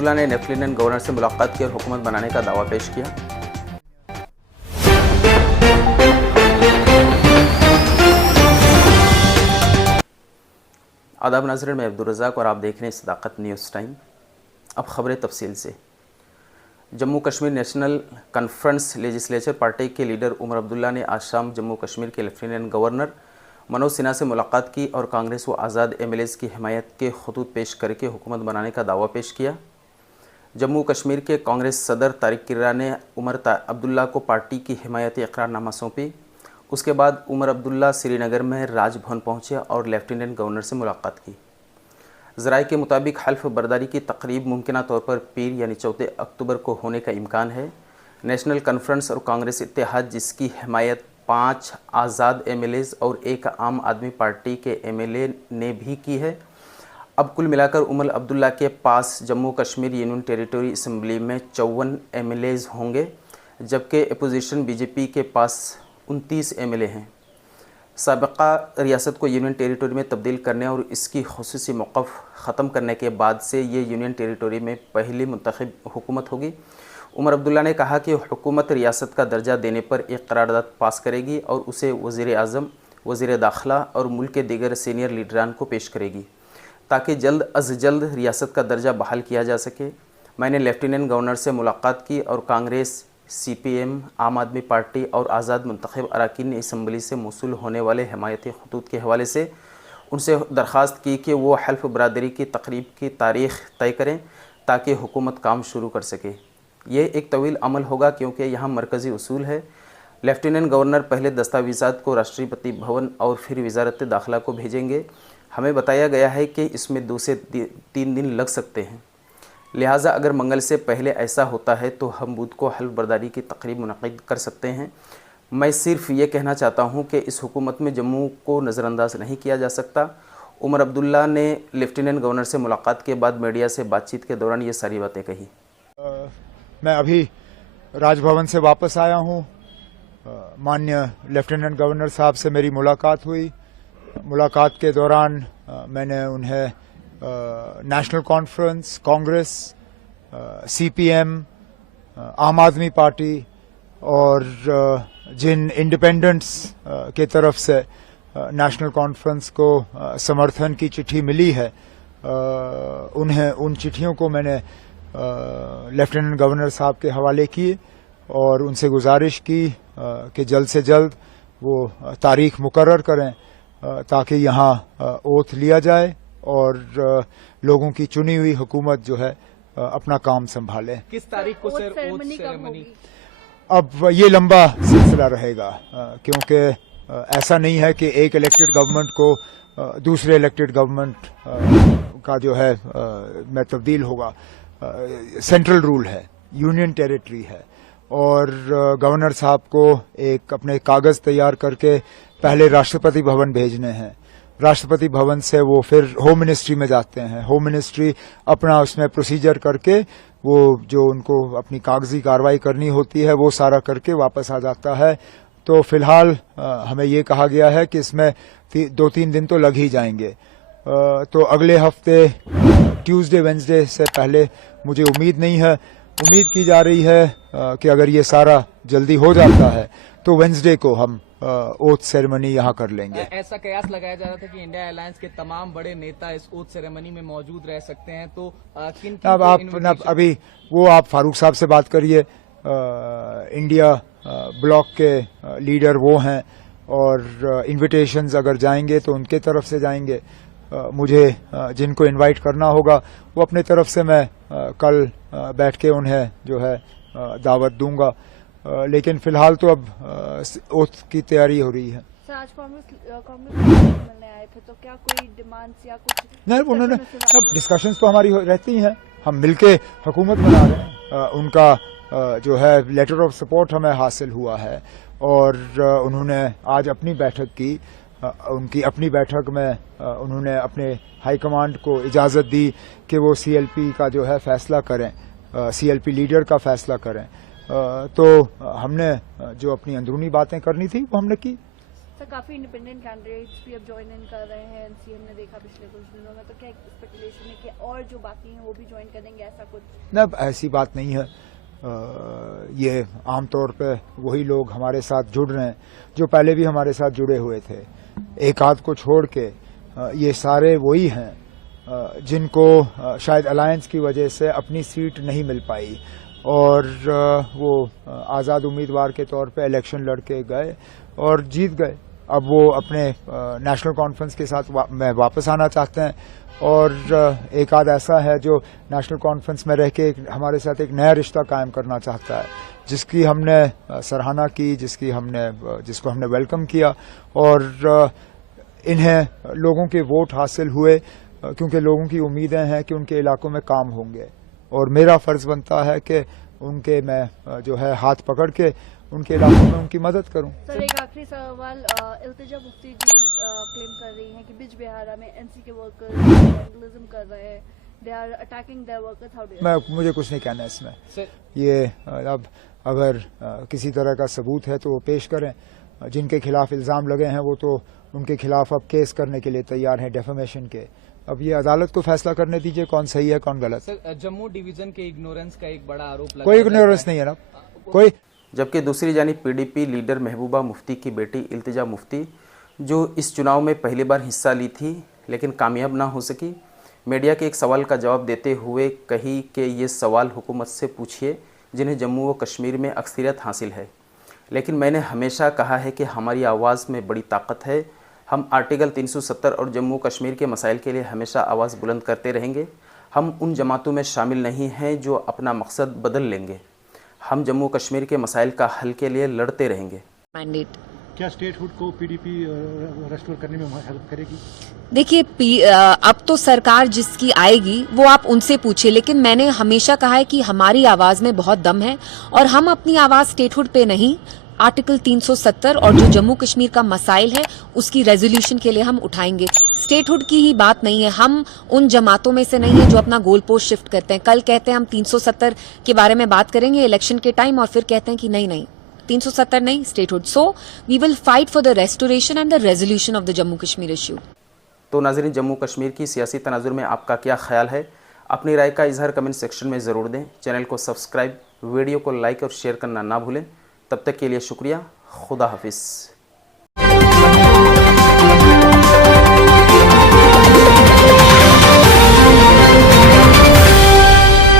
अब्दुल्ला ने lieutenant governor से मुलाकात की और हुकूमत बनाने का दावा पेश किया। आदाब नाज़रीन, मैं अब्दुल रज़ाक और आप देख रहे हैं सदाकत न्यूज़ टाइम। अब खबरें तफसील से। Jammu Kashmir national conference legislature party के लीडर उमर अब्दुल्ला ने आज शाम जम्मू कश्मीर के लेफ्टिनेंट गवर्नर मनोज सिन्हा से मुलाकात की और कांग्रेस व आज़ाद एमएलएज़ की हिमायत के खतूत पेश करके हुकूमत बनाने का दावा पेश किया। जम्मू कश्मीर के कांग्रेस सदर तारिक किर्रा ने उमर अब्दुल्ला को पार्टी की हिमायती इकरारनामा सौंपी। उसके बाद उमर अब्दुल्ला श्रीनगर में राजभवन पहुँचे और लेफ्टिनेंट गवर्नर से मुलाकात की। ज़राए के मुताबिक हल्फ बर्दारी की तकरीब मुमकिना तौर पर पीर यानी 14 अक्टूबर को होने का इम्कान है। नेशनल कॉन्फ्रेंस और कांग्रेस इत्तेहाद, जिसकी हिमायत 5 आज़ाद एमएलएज़ और एक आम आदमी पार्टी के एमएलए ने भी की है, अब कुल मिलाकर उमर अब्दुल्ला के पास Jammu Kashmir union territory assembly में 54 एमएलएज़ होंगे, जबकि अपोजिशन बीजेपी के पास 29 एमएलए हैं। साबिक़ा रियासत को यूनियन टेरिटरी में तब्दील करने और इसकी ख़ुसूसी मौक़िफ़ ख़त्म करने के बाद से ये यूनियन टेरिटरी में पहली मुंतखब हुकूमत होगी। उमर अब्दुल्ला ने कहा कि हुकूमत रियासत का दर्जा देने पर एक करारदाद पास करेगी और उसे वज़ीर आज़म, वज़ीर दाखिला और मुल्क के दीगर सीनियर लीडरान को पेश करेगी ताकि जल्द अज़ जल्द रियासत का दर्जा बहाल किया जा सके। मैंने लेफ्टिनेंट गवर्नर से मुलाकात की और कांग्रेस, सीपीएम, आम आदमी पार्टी और आज़ाद मुंतखब अरकान असम्बली से मौसूल होने वाले हिमायती खतूत के हवाले से उनसे दरख्वास्त की कि वो हल्फ बरादरी की तकरीब की तारीख़ तय करें ताकि हुकूमत काम शुरू कर सके। ये एक तवील अमल होगा क्योंकि यहाँ मरकज़ी उसूल है। लेफ्टिनेंट गवर्नर पहले दस्तावेज़ात को राष्ट्रपति भवन और फिर वज़ारत दाखिला को भेजेंगे। हमें बताया गया है कि इसमें 2 से 3 दिन लग सकते हैं, लिहाजा अगर मंगल से पहले ऐसा होता है तो हम बुध को हल्फ बर्दारी की तकरीब मुनक़िद कर सकते हैं। मैं सिर्फ ये कहना चाहता हूँ कि इस हुकूमत में जम्मू को नज़रअंदाज नहीं किया जा सकता। उमर अब्दुल्ला ने लेफ्टिनेंट गवर्नर से मुलाकात के बाद मीडिया से बातचीत के दौरान ये सारी बातें कही। मैं अभी राजभवन से वापस आया हूँ। माननीय लेफ्टिनेंट गवर्नर साहब से मेरी मुलाकात हुई। मुलाकात के दौरान मैंने उन्हें नेशनल कॉन्फ्रेंस, कांग्रेस, सीपीएम, आम आदमी पार्टी और जिन इंडिपेंडेंट्स के तरफ से नेशनल कॉन्फ्रेंस को समर्थन की चिट्ठी मिली है, उन्हें उन चिट्ठियों को मैंने लेफ्टिनेंट गवर्नर साहब के हवाले किए और उनसे गुजारिश की कि जल्द से जल्द वो तारीख मुकर्रर करें ताकि यहाँ ओथ लिया जाए और लोगों की चुनी हुई हुकूमत जो है अपना काम संभाले। किस तारीख को सर ओथ सेरेमनी? अब ये लंबा सिलसिला रहेगा क्योंकि ऐसा नहीं है कि एक इलेक्टेड गवर्नमेंट को दूसरे इलेक्टेड गवर्नमेंट का जो है में तब्दील होगा। सेंट्रल रूल है, यूनियन टेरिटरी है और गवर्नर साहब को एक अपने कागज तैयार करके पहले राष्ट्रपति भवन भेजने हैं। राष्ट्रपति भवन से वो फिर होम मिनिस्ट्री में जाते हैं। होम मिनिस्ट्री अपना उसमें प्रोसीजर करके वो जो उनको अपनी कागजी कार्रवाई करनी होती है वो सारा करके वापस आ जाता है। तो फिलहाल हमें ये कहा गया है कि इसमें 2-3 दिन तो लग ही जाएंगे। तो अगले हफ्ते ट्यूसडे, वेंसडे से पहले मुझे उम्मीद नहीं है। उम्मीद की जा रही है कि अगर ये सारा जल्दी हो जाता है तो वेंसडे को हम ओथ सेरेमनी यहाँ कर लेंगे। ऐसा कयास लगाया जा रहा था कि इंडिया अलायंस के तमाम बड़े नेता इस ओथ सेरेमनी में मौजूद रह सकते हैं, तो किन अब आप अभी वो आप फारूक साहब से बात करिए। इंडिया ब्लॉक के लीडर वो हैं और इन्विटेशंस अगर जाएंगे तो उनके तरफ से जाएंगे। मुझे जिनको इनवाइट करना होगा वो अपने तरफ से मैं कल बैठ के उन्हें जो है दावत दूंगा। लेकिन फिलहाल तो अब ओथ की तैयारी हो रही है। सर, आज कांग्रेस मिलने आए थे तो क्या कोई डिमांड्स या कुछ? नहीं, उन्होंने अब डिस्कशंस तो हमारी रहती हैं, हम मिलके हुकूमत बना रहे हैं। उनका जो है लेटर ऑफ सपोर्ट हमें हासिल हुआ है और उन्होंने आज अपनी बैठक की। उनकी अपनी बैठक में उन्होंने अपने हाईकमांड को इजाज़त दी कि वो सीएलपी का जो है फैसला करें, सीएलपी लीडर का फैसला करें। तो हमने जो अपनी अंदरूनी बातें करनी थी वो हमने की। सर काफ़ी इंडिपेंडेंट कैंडिडेट्स भी अब ज्वाइन इन कर रहे हैं एनसी, हमने देखा पिछले कुछ दिनों में, तो क्या स्पेकुलेशन है कि और जो बाकी हैं वो भी ज्वाइन करेंगे, ऐसा कुछ? ना, ऐसी बात नहीं है। ये आमतौर पे वही लोग हमारे साथ जुड़ रहे हैं जो पहले भी हमारे साथ जुड़े हुए थे। एक आध को छोड़ के ये सारे वही हैं जिनको शायद अलायंस की वजह से अपनी सीट नहीं मिल पाई और वो आज़ाद उम्मीदवार के तौर पे इलेक्शन लड़के गए और जीत गए। अब वो अपने नेशनल कॉन्फ्रेंस के साथ में वापस आना चाहते हैं और एक आध ऐसा है जो नेशनल कॉन्फ्रेंस में रह के हमारे साथ एक नया रिश्ता कायम करना चाहता है, जिसकी हमने सराहना की, जिसको हमने वेलकम किया और इन्हें लोगों के वोट हासिल हुए क्योंकि लोगों की उम्मीदें हैं कि उनके इलाकों में काम होंगे और मेरा फर्ज बनता है कि उनके मैं जो है हाथ पकड़ के उनके इलाकों में उनकी मदद करूं। सर एक आखिरी सवाल, इल्तिजा मुफ्ती जी क्लेम कर रही हैं कि बिज बिहारा में एनसी के वर्कर्स वैंडलिज्म कर रहे हैं, they are attacking their workers, how do you? मुझे कुछ नहीं कहना इसमें। ये अब अगर किसी तरह का सबूत है तो वो पेश करें। जिनके खिलाफ इल्जाम लगे हैं वो तो उनके खिलाफ अब केस करने के लिए तैयार हैं, डेफेमेशन के। अब ये अदालत को फैसला करने दीजिए कौन सही है कौन गलत। सर जम्मू डिवीजन के इग्नोरेंस का एक बड़ा आरोप लगा, कोई इग्नोरेंस नहीं है ना कोई। जबकि दूसरी जानिब पीडीपी लीडर महबूबा मुफ्ती की बेटी इल्तिजा मुफ्ती, जो इस चुनाव में पहली बार हिस्सा ली थी लेकिन कामयाब ना हो सकी, मीडिया के एक सवाल का जवाब देते हुए कही कि ये सवाल हुकूमत से पूछिए जिन्हें जम्मू व कश्मीर में अक्सरियत हासिल है। लेकिन मैंने हमेशा कहा है कि हमारी आवाज़ में बड़ी ताकत है। हम आर्टिकल 370 और जम्मू कश्मीर के मसाइल के लिए हमेशा आवाज़ बुलंद करते रहेंगे। हम उन जमातों में शामिल नहीं हैं जो अपना मकसद बदल लेंगे। हम जम्मू कश्मीर के मसाइल का हल के लिए लड़ते रहेंगे। मैंडेट क्या स्टेटहुड को पीडीपी रेस्टोर करने में हेल्प करेगी? देखिए, अब तो सरकार जिसकी आएगी वो आप उनसे पूछिए, लेकिन मैंने हमेशा कहा है कि हमारी आवाज में बहुत दम है और हम अपनी आवाज स्टेटहुड पे नहीं, आर्टिकल 370 और जो जम्मू कश्मीर का मसाइल है उसकी रेजोल्यूशन के लिए हम उठाएंगे। स्टेटहुड की ही बात नहीं है, हम उन जमातों में से नहीं है जो अपना गोल पोस्ट शिफ्ट करते हैं। कल कहते हैं हम 370 के बारे में बात करेंगे इलेक्शन के टाइम और फिर कहते हैं कि नहीं 370 नहीं, statehood. So we will fight for the restoration and the resolution of the Jammu Kashmir issue. तो नाज़रीन, जम्मू कश्मीर की सियासी तनाजुर में आपका क्या ख्याल है? अपनी राय का इजहार कमेंट सेक्शन में ज़रूर दें। चैनल को सब्सक्राइब, वीडियो को लाइक और शेयर करना ना भूलें। तब तक के लिए शुक्रिया। खुदा हाफिज़।